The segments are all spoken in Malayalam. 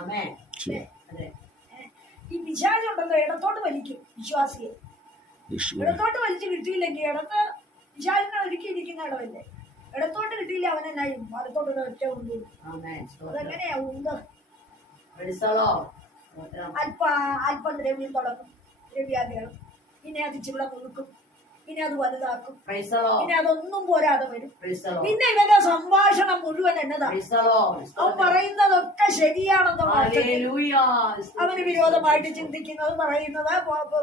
അതെ ഈ പിശാചുണ്ടല്ലോ ഇടത്തോട്ട് വലിക്കും വിശ്വാസിയെ. ഇടത്തോട്ട് വലിച്ചു കിട്ടിയില്ലെങ്കിൽ ഇടത്ത് പിശാചിനെ ഒരുക്കിയിരിക്കുന്ന ഇടമല്ലേ ഇടത്തോട്ട് കിട്ടിയില്ല അവനെന്നായും വലത്തോട്ട് ഒരു ഒറ്റ ഉണ്ട് അതെങ്ങനെയാ ഉണ്ട് അല്പ അല്പം ദ്രവ്യം തുടങ്ങും. ദ്രവ്യാഗ്രഹം പിന്നെ അത് ചിവിടെ കൊടുക്കും പിന്നെ അത് വലുതാക്കും. പിന്നെ അതൊന്നും പോരാതെ വരും. പിന്നെ ഇവന്റെ സംഭാഷണം മുഴുവൻ എന്നതാ അവൻ. പറയുന്നതൊക്കെ ശരിയാണെന്ന്. അവന് വിരോധമായിട്ട് ചിന്തിക്കുന്നത് പറയുന്നത്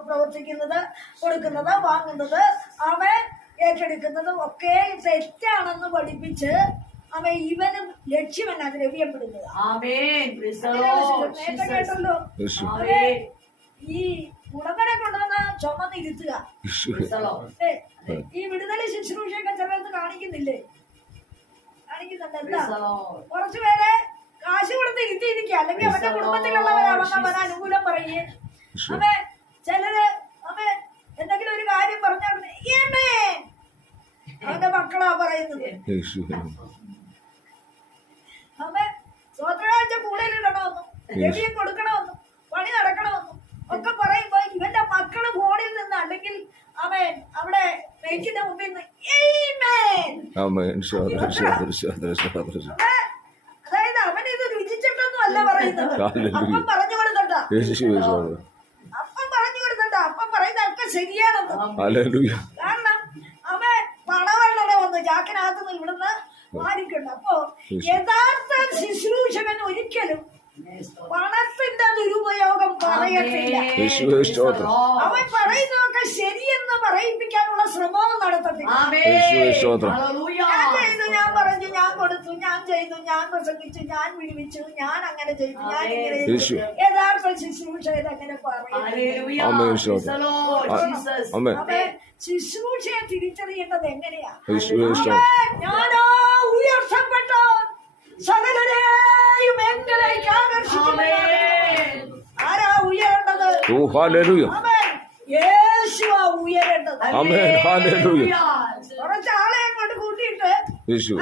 പ്രവർത്തിക്കുന്നത് കൊടുക്കുന്നത് വാങ്ങുന്നത് അവൻ ഏറ്റെടുക്കുന്നത് ഒക്കെ തെറ്റാണെന്ന് പഠിപ്പിച്ച് അവൻ ഇവനും ലക്ഷ്യമല്ല ദ്രവ്യപ്പെടുന്നത്. കേട്ടല്ലോ ഈ ഉടമനെ കൊണ്ടുവന്ന് ചുമന്നിരുത്തുക ഈ വിടുതല ശുശ്രൂഷയൊക്കെ ചിലത് കാണിക്കുന്നില്ലേ? കാണിക്കുന്നുണ്ട്. എന്താ? കുറച്ചു. കുറച്ചുപേരെ കാശ് കൊടുത്ത് ഇരുത്തിയിരിക്കുക. അല്ലെങ്കിൽ അവന്റെ കുടുംബത്തിലുള്ളവരാണെന്ന് അവൻ അനുകൂലം പറയേ അവൻ ചിലര് അവ എന്തെങ്കിലും ഒരു കാര്യം പറഞ്ഞാൽ. അവന്റെ മക്കളാ പറയുന്നത്. യേശുവേ അവൻ സ്വതരാഴ്ച കൂടുതലിടണമെന്നും രവിയെ കൊടുക്കണമെന്നും പണി നടക്കണമെന്നും ഒക്കെ പറയുമ്പോ ഇവന്റെ മക്കൾ ഫോണിൽ നിന്ന് അല്ലെങ്കിൽ അവൻ അവിടെ വെയിക്കിന്റെ മുമ്പിൽ നിന്ന് അതായത് അവൻ ഇത് രുചിച്ചിട്ടൊന്നും അല്ല പറയുന്നത്. അപ്പം പറഞ്ഞു കൊടുക്കണ്ട. അപ്പം പറഞ്ഞു കൊടുക്കണ്ട. അപ്പം പറയുന്നതൊക്കെ ശരിയാണെന്ന്. ഹല്ലേലൂയ. കാരണം അവൻ പണവെള്ളട വന്ന് ചാക്കിനകത്തുനിന്ന് ഇവിടുന്ന് മാറിക്കൊണ്ട് അപ്പോ യഥാർത്ഥ ശുശ്രൂഷകൻ ഒരിക്കലും. പണത്തിന്റെ ദുരുപയോഗം പറയത്തില്ല. അവൻ പറയുന്നതൊക്കെ ശരിയെന്ന് പറയിപ്പിക്കാനുള്ള ശ്രമവും നടത്തത്തില്ല. ഞാൻ ചെയ്തു ഞാൻ പറഞ്ഞു ഞാൻ കൊടുത്തു ഞാൻ ചെയ്തു ഞാൻ പ്രസംഗിച്ചു ഞാൻ വിടുവിച്ചു ഞാൻ അങ്ങനെ ചെയ്തു ഞാൻ ഇങ്ങനെ. യഥാർത്ഥ ശുശ്രൂഷ അങ്ങനെ പറയും Hallelujah. Amen. Praise the Lord. ആ- Jesus. ആമേൻ അവൻ ശുശ്രൂഷയെ തിരിച്ചറിയേണ്ടത് എങ്ങനെയാ ഞാനോ ഉയർത്തപ്പെട്ടോ സകലരെയും എങ്കിലേക്ക് ആകർഷിക്കുന്നവൻ. Amen. ആരാ ഉയരേണ്ടത്? യേശുവാ ഉയരേണ്ടത്. കുറച്ച് ആളെ അങ്ങോട്ട് കൂട്ടിയിട്ട്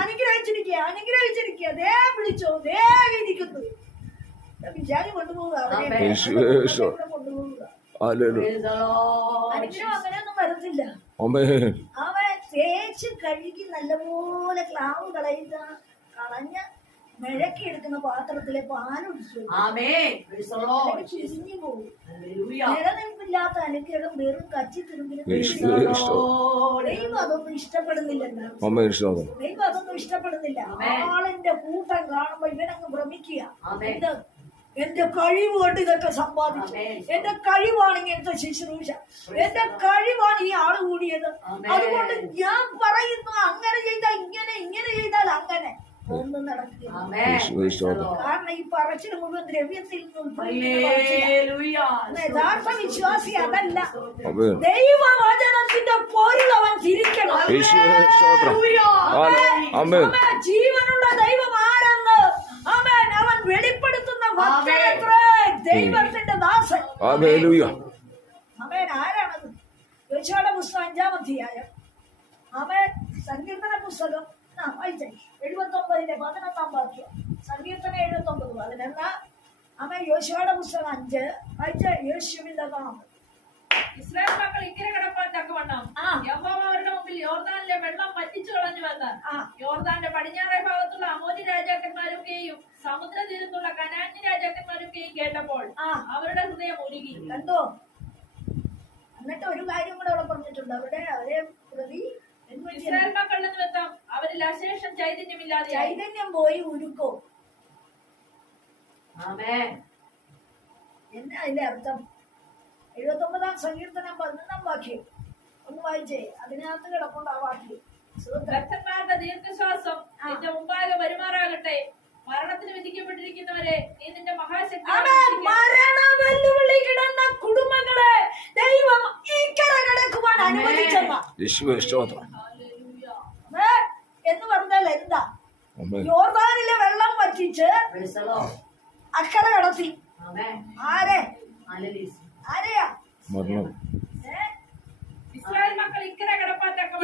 അനുഗ്രഹിച്ചിരിക്കുക അനുഗ്രഹിച്ചിരിക്കുക. ദേ വിളിച്ചോ ദേ ഇരിക്കുന്നു. വിചാരി Lord. അനുഗ്രഹം അങ്ങനെയൊന്നും വരത്തില്ല. അവൻ തേച്ച് കഴുകി നല്ലപോലെ ക്ലാവ് കളയുന്ന കളഞ്ഞ മിഴക്കി എടുക്കുന്ന പാത്രത്തിലെ പാലൊഴിച്ചു. ചിരിഞ്ഞു പോകും. നിലനിൽപ്പില്ലാത്ത അനുഗ്രഹം വെറും കച്ചി. Lord. ദൈവം അതൊന്നും ഇഷ്ടപ്പെടുന്നില്ല ദൈവം അതൊന്നും ഇഷ്ടപ്പെടുന്നില്ല. ആളിന്റെ കൂട്ടം കാണുമ്പോ ഇവനങ്ങ് ഭ്രമിക്കുക ആമേൻ. എന്റെ കഴിവ് കൊണ്ട് ഇതൊക്കെ സമ്പാദിച്ചു. എന്റെ കഴിവാണ് ഇങ്ങനത്തെ ശുശ്രൂഷ എന്റെ കഴിവാണ് ഈ ആൾ കൂടിയത് അതുകൊണ്ട് ഞാൻ പറയുന്നു അങ്ങനെ ചെയ്താൽ ഇങ്ങനെ ഇങ്ങനെ ചെയ്താൽ അങ്ങനെ ഈ മുഴുവൻ ദ്രവ്യത്തിൽ. യഥാർത്ഥ വിശ്വാസി അതല്ല. ദൈവവചനത്തിന്റെ പൊരുൾ അവൻ തിരിക്കണം ജീവനുള്ള ദൈവം ആരെന്ന് അവൻ അവൻ വെളിപ്പെടുത്തുന്ന ദൈവത്തിന്റെ ദാസൻ. ഹല്ലേലൂയ അവൻ ആരാണത്? യോശുവയുടെ പുസ്തകം അഞ്ചാം അധ്യായം. അവൻ സങ്കീർത്തന പുസ്തകം. ആ വായിച്ചേ. എഴുപത്തി പതിനെട്ടാം വാക്യം സങ്കീർത്തന എഴുപത്തൊമ്പത്. പതിനൊന്ന് അവൻ യോശുവയുടെ പുസ്തകം അഞ്ച്. വായിച്ച യേശുവിന്റെ നാമം. ഇസ്രായേൽ മക്കൾ ഇക്കരെ കിടപ്പാൻ തക്കവണ്ണം. യഹോവ അവരുടെ മുമ്പിൽ യോർദാനിലെ വെള്ളം പറ്റിച്ചു കളഞ്ഞു വന്ന്. യോർദാന്റെ പടിഞ്ഞാറേ ഭാഗത്തുള്ള അമോദി രാജാക്കന്മാരൊക്കെയും സമുദ്ര തീരത്തുള്ള കനാന്യ രാജാക്കന്മാരൊക്കെയും കേട്ടപ്പോൾ അവരുടെ ഹൃദയം ഒരുങ്ങി കണ്ടോ? എന്നിട്ട് ഒരു കാര്യം കൂടെ അവിടെ പറഞ്ഞിട്ടുണ്ട്. അവിടെ അവരെ പ്രതി ഇസ്രായേൽ മക്കളുടെ നിമിത്തം അവരിൽ അശേഷം ചൈതന്യമില്ലാതെ ചൈതന്യം പോയി ഉരുക്കോ. Amen. എന്നാ അതിന്റെ അർത്ഥം? എഴുപത്തൊമ്പതാം സങ്കീർത്തനം പതിനൊന്നാം വാക്യം. ഒന്ന് വായിച്ചേ. അതിനകത്ത് കിടപ്പുണ്ട് ആ വാക്യം. ഭക്തന്മാരുടെ ദീർഘശ്വാസം നിന്റെ മുമ്പാകെ വരുമാറാകട്ടെ. മരണത്തിന് വിധിക്കപ്പെട്ടിരിക്കുന്നവരെ നീ നിന്റെ മഹാശക്തി മരണ വെല്ലുവിളി കിടന്ന കുടുംബങ്ങളെ ദൈവം ഈ കിടക്കുവാൻ ഏ? എന്ന് പറഞ്ഞാൽ എന്താ? യോർദാനിലെ വെള്ളം വറ്റിച്ച് അക്കര കടത്തി. ആരെ. ആരെയാ?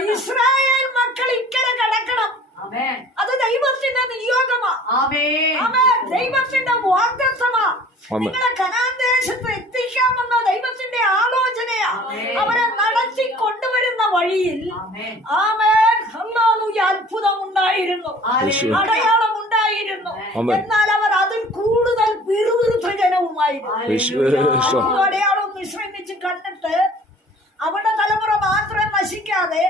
ഇസ്രായേൽ മക്കൾ ഇക്കരെ കടക്കണം. അത് ദൈവത്തിന്റെ നിയോഗമാ. ദൈവത്തിന്റെ വാഗ്ദത്തമാ. ആമേൻ. നിങ്ങളെ കനാൻ ദേശത്ത് എത്തിക്കാമെന്ന ദൈവത്തിന്റെ ആലോചനയാ ആമേൻ. അവരെ നടത്തി കൊണ്ടുവരുന്ന വഴിയിൽ ആമേൻ. അത്ഭുതം ഉണ്ടായിരുന്നു. അടയാളം ഉണ്ടായിരുന്നു. എന്നാൽ അവർ അതിൽ കൂടുതൽ പിറുവിറുത്ത ജനവുമായിരുന്നു അടയാളം വിശ്രമിച്ച് കണ്ടിട്ട് അവരുടെ തലമുറ മാത്രം നശിക്കാതെ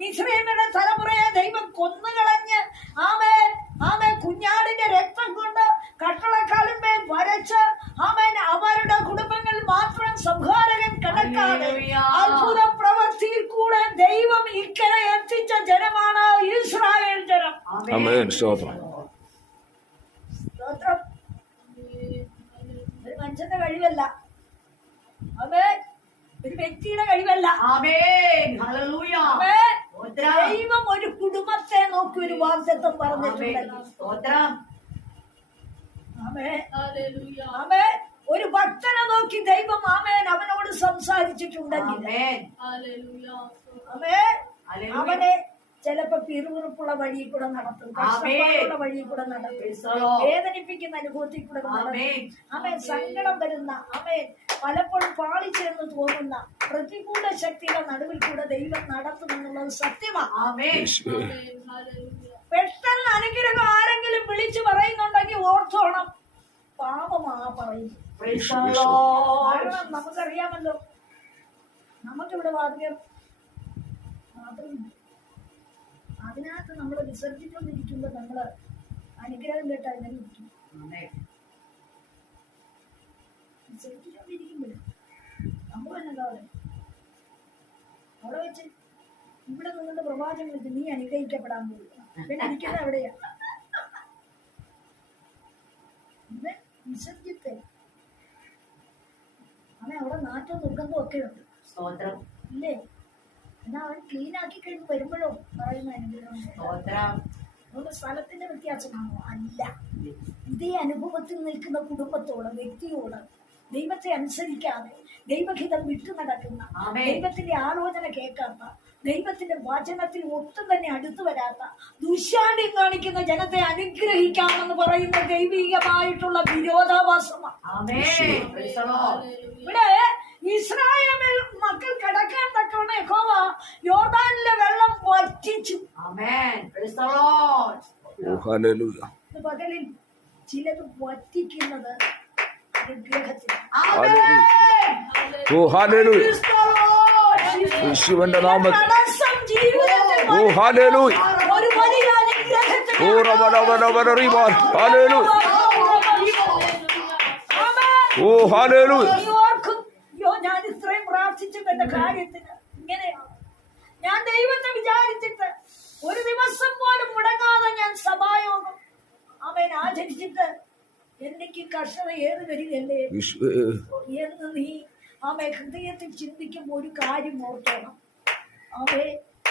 മിശ്രമിയുടെ തലമുറയെ ദൈവം കൊന്നുകളഞ്ഞ് ആമേ ആമേ കുഞ്ഞാടിന്റെ രക്തം കൊണ്ട് കട്ടളക്കാലിന്മേൽ വരച്ച് ആമേൻ അവരുടെ കുടുംബങ്ങൾ മാത്രം സംഹാരകൻ കിടക്കാതെ ഹല്ലേലൂയ. അത്ഭുത പ്രവൃത്തിയിൽ കൂടെ ദൈവം ഇക്കരെ എത്തിച്ച ജനമാണ് ഇസ്രായേൽ ജനം. ആമേൻ. സ്തോത്രം. സ്തോത്രം. ഒരു മനുഷ്യന്റെ കഴിവല്ല. അവൻ ഒരു വ്യക്തിയുടെ കഴിവല്ല. ആമേൻ. ഹല്ലേലൂയ. അവൻ സ്തോത്രം. ദൈവം ഒരു കുടുംബത്തെ നോക്കി ഒരു വാഗ്ദത്വം പറഞ്ഞിട്ടുണ്ട് സ്തോത്രം. ഒരു ഭക്തനെ നോക്കി ദൈവം ആമേൻ അവനോട് സംസാരിച്ചിട്ടുണ്ടെങ്കിൽ. അവനെ ചിലപ്പോ പിറുപിറുപ്പുള്ള വഴിയിൽ കൂടെ നടത്തും. കഷ്ടപ്പാടുള്ള വഴിയിൽ കൂടെ നടത്തും. വേദനിപ്പിക്കുന്ന അനുഭവത്തിൽ കൂടെ നടത്തും. അവൻ സങ്കടം വരുന്ന അവൻ പലപ്പോഴും പാളിച്ചെന്ന് തോന്നുന്ന പ്രതികൂല ശക്തിയുടെ നടുവിൽ കൂടെ ദൈവം നടത്തുമെന്നുള്ളത് സത്യമാണ് പെട്ടെന്ന് അനുഗ്രഹം ആരെങ്കിലും വിളിച്ചു പറയുന്നുണ്ടെങ്കിൽ ഓർത്തോണം. പാപമാ പറയുന്നു. കാരണം നമുക്കറിയാമല്ലോ. നമുക്കിവിടെ വാദ്യം മാത്രമില്ല അതിനകത്ത് നമ്മൾ വിസർജിച്ചുകൊണ്ടിരിക്കുമ്പോൾ നമ്മൾ അനുഗ്രഹം കേട്ട് അതിനെ ഇരിക്കും. വിസർജിച്ചുകൊണ്ടിരിക്കുമ്പോഴും നമ്മൾ അവിടെ വെച്ച് ഇവിടെ നിന്നുള്ള പ്രവാചകങ്ങൾക്ക് നീ അനുഗ്രഹിക്കപ്പെടാൻ പോകുക ഇരിക്കുന്നത് എവിടെയാ ഇത് വിസർജിത്തെ. അവൻ അവിടെ നാറ്റവും ദുർഗന്ധവും ഒക്കെ ഉണ്ട്. സ്തോത്രം. ഇല്ലേ? എന്നാ അവൻ ക്ലീൻ ആക്കി കഴിഞ്ഞ് വരുമ്പോഴോ പറയുന്ന അനുഗ്രഹം. സ്തോത്രം. അതുകൊണ്ട് സ്ഥലത്തിന്റെ വ്യത്യാസമാണോ? അല്ല. ഇതേ അനുഭവത്തിൽ നിൽക്കുന്ന കുടുംബത്തോട് വ്യക്തിയോട് ദൈവത്തെ അനുസരിക്കാതെ ദൈവഹിതം വിട്ടു നടക്കുന്ന ദൈവത്തിന്റെ ആലോചന കേൾക്കാത്ത ദൈവത്തിന്റെ വചനത്തിൽ ഒട്ടും തന്നെ അടുത്തു വരാത്ത ദുശാഠ്യം കാണിക്കുന്ന ജനത്തെ അനുഗ്രഹിക്കാമെന്ന് പറയുന്ന ദൈവികമായിട്ടുള്ള വിരോധാഭാസമാണ്. ഇവിടെ ഇസ്രായേൽ മക്കൾ കിടക്കാൻ തക്കവണ്ണം യഹോവ യോർദാനിലെ വെള്ളം വറ്റിച്ചു. പകലിൽ ചിലത് വറ്റിക്കുന്നത് അനുഗ്രഹത്തിന്. യേശുവിന്റെ നാമത്തിൽ. ഓ ഓ. ഓ ഞാൻ ഇത്രയും കാര്യത്തിന്. ഇങ്ങനെയാണ് ഞാൻ ദൈവത്തെ വിചാരിച്ചിട്ട് ഒരു ദിവസം പോലും മുടങ്ങാതെ ഞാൻ സഭായോഗം അവൻ ആചരിച്ചിട്ട് എനിക്ക് കർഷക ഏറി വരികയല്ലേ? എന്ന് നീ അവൻ ഹൃദയത്തിൽ ചിന്തിക്കുമ്പോൾ ഒരു കാര്യം ഓർക്കണം. ആമേ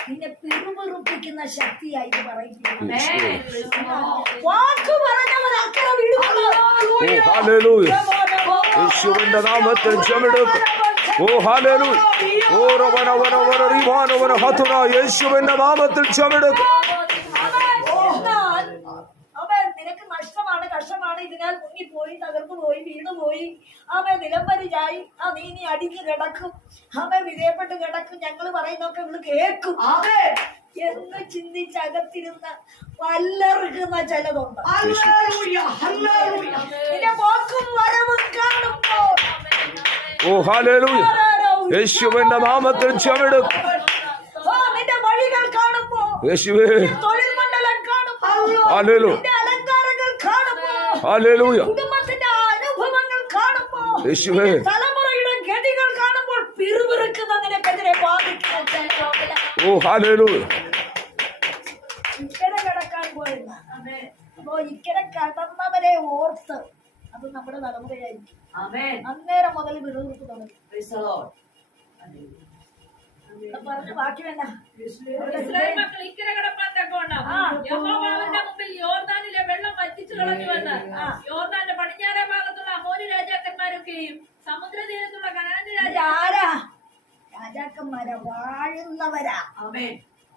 നിന്നെ പിറുപിറുപ്പിക്കുന്ന ശക്തിയായി ഇത് the Lord. വാക്ക് പറഞ്ഞവർ ഓ ഹല്ലേലൂയ യേശുവിന്റെ നാമത്തിൽ ക്ഷമെടുക്കും ഓ ഹല്ലേലൂയ ഓ വര ഹതുന യേശുവിന്റെ നാമത്തിൽ ക്ഷമെടുക്കും പോയി. അവൻ നിലംപരിചായി. ആ നീ നീ അടിഞ്ഞു കിടക്കും. അവൻ വിധേയപ്പെട്ട് കിടക്കും. ഞങ്ങൾ പറയുന്നൊക്കെ ഇവൾ കേൾക്കും. എന്ന് എന്ന് ചിന്തിച്ചകത്തിരുന്ന് വല്ലർക്കുന്ന ചിലതുണ്ട്. Hallelujah. Hallelujah. നിന്റെ പോക്കും വരവും കാണുമ്പോൾ. ഓ ഹല്ലേലൂയ. യേശുവിന്റെ നാമത്തിൽ ചവിടും. ഓ നിന്റെ വഴികൾ കാണുമ്പോ യേശുവേ. തൊഴിൽ മണ്ഡലം കാണുമ്പോ ഹല്ലേലൂയ. നിന്റെ അലങ്കാരങ്ങൾ കാണുമ്പോ ഹല്ലേലൂയ കുടുംബത്തിന്റെ അനുഭവങ്ങൾ കാണുമ്പോ യേശുവേ. തലമുറയുടെ ഗതികൾ കാണുമ്പോൾ പിറുപിറുക്കുന്ന നിനക്കെതിരെ ബാധിക്കുന്ന ഓ ഹാലേലൂ ഇക്കരെ കിടക്കാൻ പോയിരുന്ന. അപ്പോ ഇക്കരെ കടന്നവരെ ഓർത്ത് അത് നമ്മുടെ തലമുറയായിരിക്കും. അന്നേരം മുതൽ പിറുപിറുപ്പ് തുടങ്ങി. ഇസ്രായേൽ മക്കൾ ഇക്കര കിടപ്പാത്തക്കോണ്ട് യഹോവാവിന്റെ മുമ്പിൽ യോർദാനിലെ വെള്ളം വറ്റിച്ചു കളഞ്ഞുവെന്ന് യോർദാന്റെ പടിഞ്ഞാറേ ഭാഗത്തുള്ള അമോരി രാജാക്കന്മാരൊക്കെയും സമുദ്രതീരത്തുള്ള കനാന്റെ രാജാരാ രാജാക്കന്മാരാ വാഴുന്നവരാ.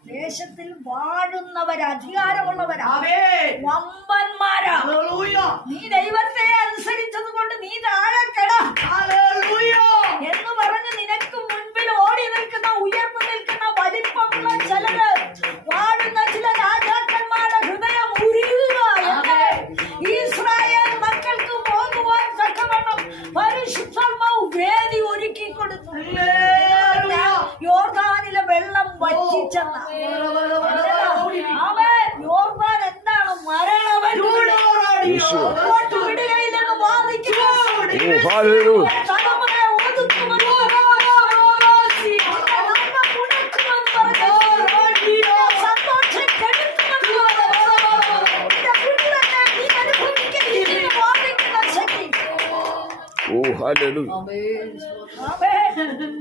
ദേശത്തിൽ വാഴുന്നവരാ അധികാരമുള്ളവരാ. വമ്പന്മാരാ. നീ ദൈവത്തെ അനുസരിച്ചത് കൊണ്ട് നീ താഴെ കെട. എന്ന് പറഞ്ഞ് നിനക്കും നിൽക്കുന്ന ഉയർന്നു നിൽക്കുന്ന വലിപ്പമുള്ള ചിലര് വാടുന്ന ചില രാജാക്കന്മാരുടെ ഹൃദയം ഉരുകുക ഇസ്രായേൽ മക്കൾക്ക് പോകുവാൻ തക്കവണ്ണം പരിശുദ്ധമാവ് വേദി ഒരുക്കി കൊടുത്തു. യോർദാനിലെ വെള്ളം വറ്റിച്ചെന്ന. അവൻ യോർദാൻ എന്താണ് മരണവൻ വിടുകയിലേക്ക് ബാധിക്കുക ആമേൻ.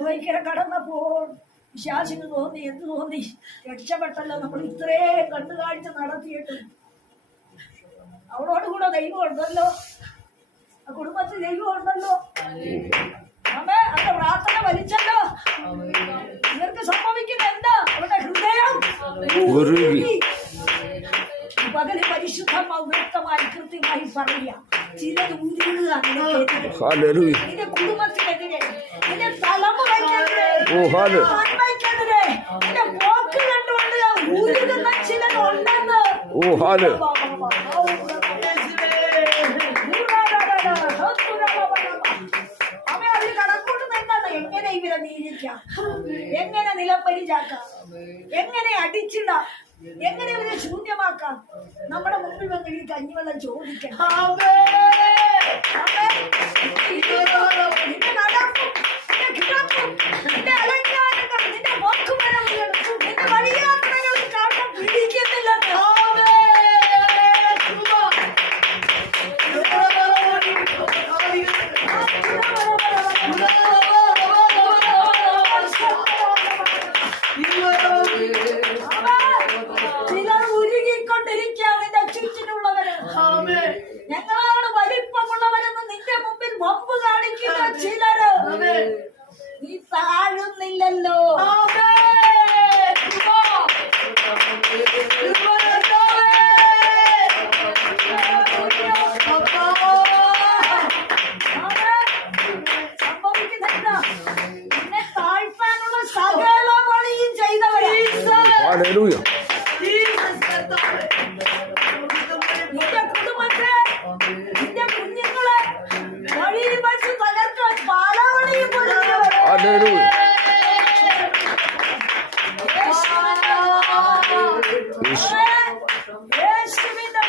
ഒരിക്കൽ കടന്നപ്പോൾ വിശ്വാസിന് തോന്നി എന്ത് തോന്നി? രക്ഷപ്പെട്ടല്ലോ നമ്മൾ ഇത്രയും കണ്ടുകാഴ്ച നടത്തിയിട്ട്. അവളോട് കൂടെ ദൈവം ഉണ്ടല്ലോ. ആ കുടുംബത്തിൽ ദൈവം ഉണ്ടല്ലോ. ആമേ അവരുടെ പ്രാർത്ഥന വലിച്ചല്ലോ. ഇവർക്ക് സംഭവിക്കുന്ന എന്താ? അവരുടെ ഹൃദയം. പകൽ പരിശുദ്ധമായി വ്യക്തമായി കൃത്യമായി പറയുക. ചിലത് ഉരുകുക എങ്ങനെ നിലപ്പരിചാക്കാം എങ്ങനെ അടിച്ചിടാം? എങ്ങനെ ഇവരെ ശൂന്യമാക്കാം? നമ്മുടെ മുമ്പിൽ വന്ന് ഈ കഞ്ഞിവെള്ളം ചോദിക്കണം നിന്റെ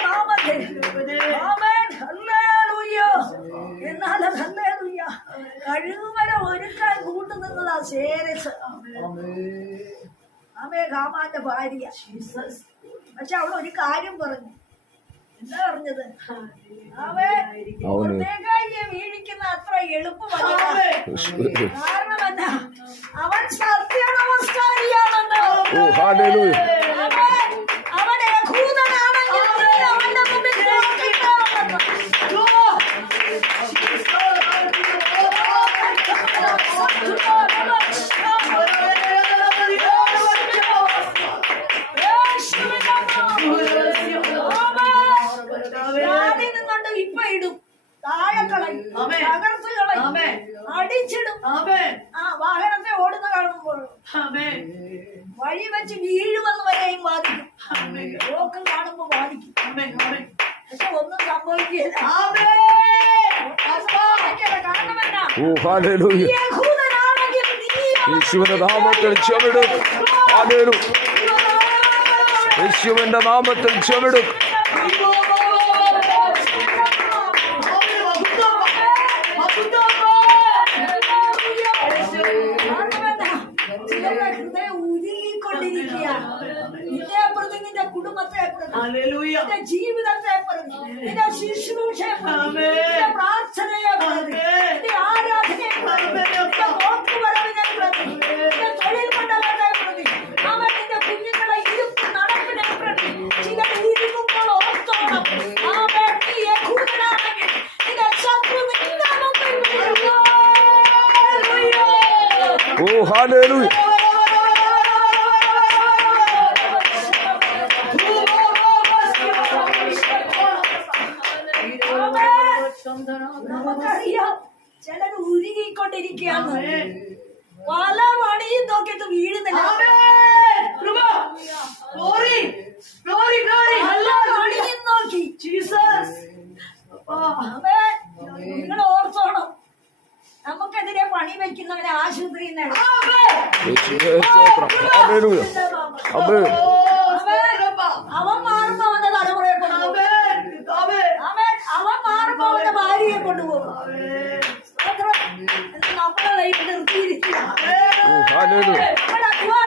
നാമത്തിൽ. ആമേൻ. ഹല്ലേലൂയ. കഴുകുമര ഒരുക്കാൻ കൂട്ടുനിന്നതാ ശേരസ് ആമേ കാമാന്റെ ഭാര്യ പക്ഷെ അവൾ ഒരു കാര്യം പറഞ്ഞു എന്താ പറഞ്ഞത് അവൻ വീഴിക്കുന്ന അത്ര എളുപ്പമല്ല നമസ്കാരിയാണെന്ന് ഓ വെച്ച് വീഴുമെന്ന് വരെയും ബാധിക്കും ബ്ലോക്ക് കാണുമ്പോ ബാധിക്കും പക്ഷെ ഒന്നും സംഭവിക്കില്ല. കാരണം എന്നാ ഓ ഹാലേലൂയ യഹൂദനാണെങ്കിൽ നീ യേശുവിന്റെ നാമത്തിൽ ചെവിടും ഹാലേലൂയ യേശുവിന്റെ നാമത്തിൽ ചെവിടും ശുശ്രൂഷയെ പ്രതി നിന്റെ പ്രാർത്ഥനയെ പ്രതി നിന്റെ ആരാധനയെ പ്രതി നിന്റെ നോക്കുവരവിനെ പ്രതി നിന്റെ തൊഴിൽ മണ്ഡലത്തെ പ്രതി അവൻ നിന്റെ കുഞ്ഞുങ്ങളെ ഇരുപ്പ് നടപ്പിനെ പ്രതി ചില ഉരുകുമ്പോൾ ഓർത്തോണം. അവൻ നീ യഹൂദനാണെങ്കിൽ ഉരുകിക്കൊണ്ടിരിക്കുകയാണ് വല മണിയും നോക്കിയിട്ട് വീഴുന്നില്ല. മണിയും നോക്കി. നിങ്ങൾ ഓർത്തോണം. നമുക്കെതിരെ പണി വെക്കുന്നവരെ ആശുപത്രിയിൽ അമ്മേ. അവൻ മാറുമ്പോ അവന്റെ തലമുറയെ കൊണ്ടുപോകും. അവൻ അവൻ മാറുമ്പോ അവന്റെ ഭാര്യയെ കൊണ്ടുപോകും. എന്ന് നമ്മളെ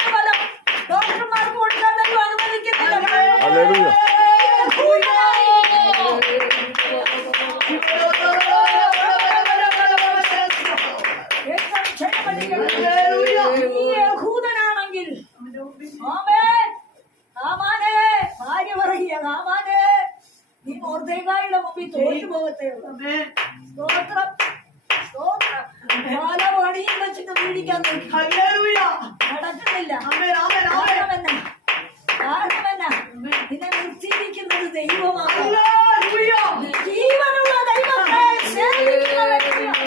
ജീവനുള്ള ദൈവത്തെ സേവിക്കുന്ന വ്യക്തിയാണ്.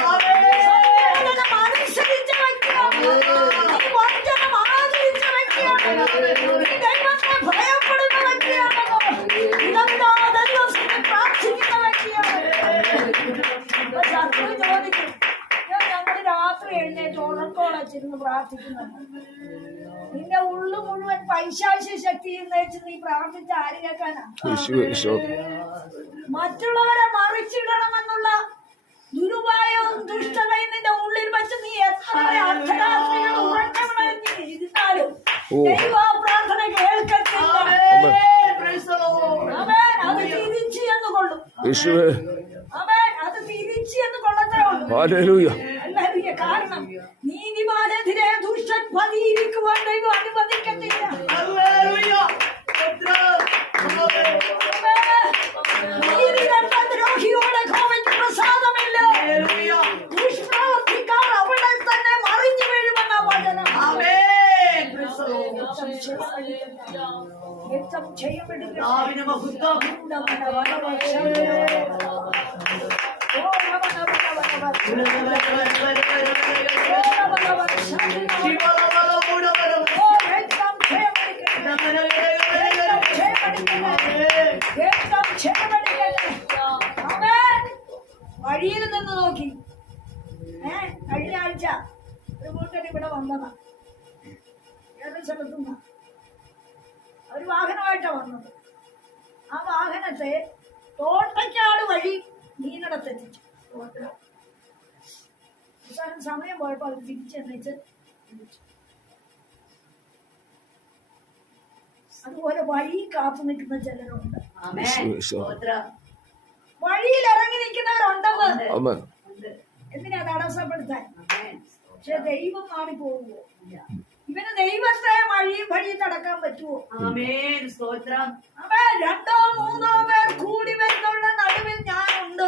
സമ്മേളനം അനുസരിച്ച വ്യക്തിയാണ്. നീ വചനം ആദരിച്ച വ്യക്തിയാണ്. നീ ദൈവത്തെ ഭയപ്പെടുന്ന വ്യക്തിയാണ്. ഇടവിടാതെ ദിവസത്തിൽ പ്രാർത്ഥിക്കുന്ന വ്യക്തിയാണ്. ശത്രു ചോദിക്കും "ഞാൻ ഞങ്ങൾ രാത്രി എഴുന്നേറ്റ് ഉറക്കോളച്ചിരുന്ന് പ്രാർത്ഥിക്കുന്നുണ്ട് പൈശാചി ശക്തി വെച്ച് നീ പ്രാർത്ഥിച്ച ആര് കേൾക്കാനാ യേശുവേ സ്തോത്രം മറ്റുള്ളവരെ മറിച്ചിടണമെന്നുള്ള ദുരുപായവും ദുഷ്ടതയും നിന്റെ ഉള്ളിൽ വെച്ച് നീ എത്ര അർദ്ധരാത്രികൾ. ദൈവ പ്രാർത്ഥന കേൾക്കത്തില്ല. അത് തിരിച്ചു എന്ന് കൊള്ളും അവൻ അത് തിരിച്ചു എന്ന് കൊള്ളത്തേ ഉള്ളൂ വഴിയിൽ നിന്ന് നോക്കി. ഏ കഴിഞ്ഞ ആഴ്ച ഒരു കൂട്ടർ ഇവിടെ വന്നതാ. ഏറെ സ്ഥലത്തുനിന്നാ ഒരു വാഹനമായിട്ടാ വന്നത്. ആ വാഹനത്തെ തോട്ടയ്ക്കാട് വഴി നീനടത്തെത്തിച്ചു. അവസാനം സമയം പോയപ്പോൾ അത് തിരിച്ചെന്നിച്ച് അതുപോലെ വഴി കാത്തു നിൽക്കുന്ന ചിലരുണ്ട്. വഴിയിൽ ഇറങ്ങി നിൽക്കുന്നവരുണ്ടെന്ന്. എന്തിനാ തടസ്സപ്പെടുത്താൻ പക്ഷെ ദൈവം മാറി പോകുമോ ഇവന് ദൈവത്തെ വഴി വഴി നടക്കാൻ പറ്റുമോ? രണ്ടോ മൂന്നോ പേർ കൂടി വരുന്നുള്ള നടുവിൽ ഞാനുണ്ട്.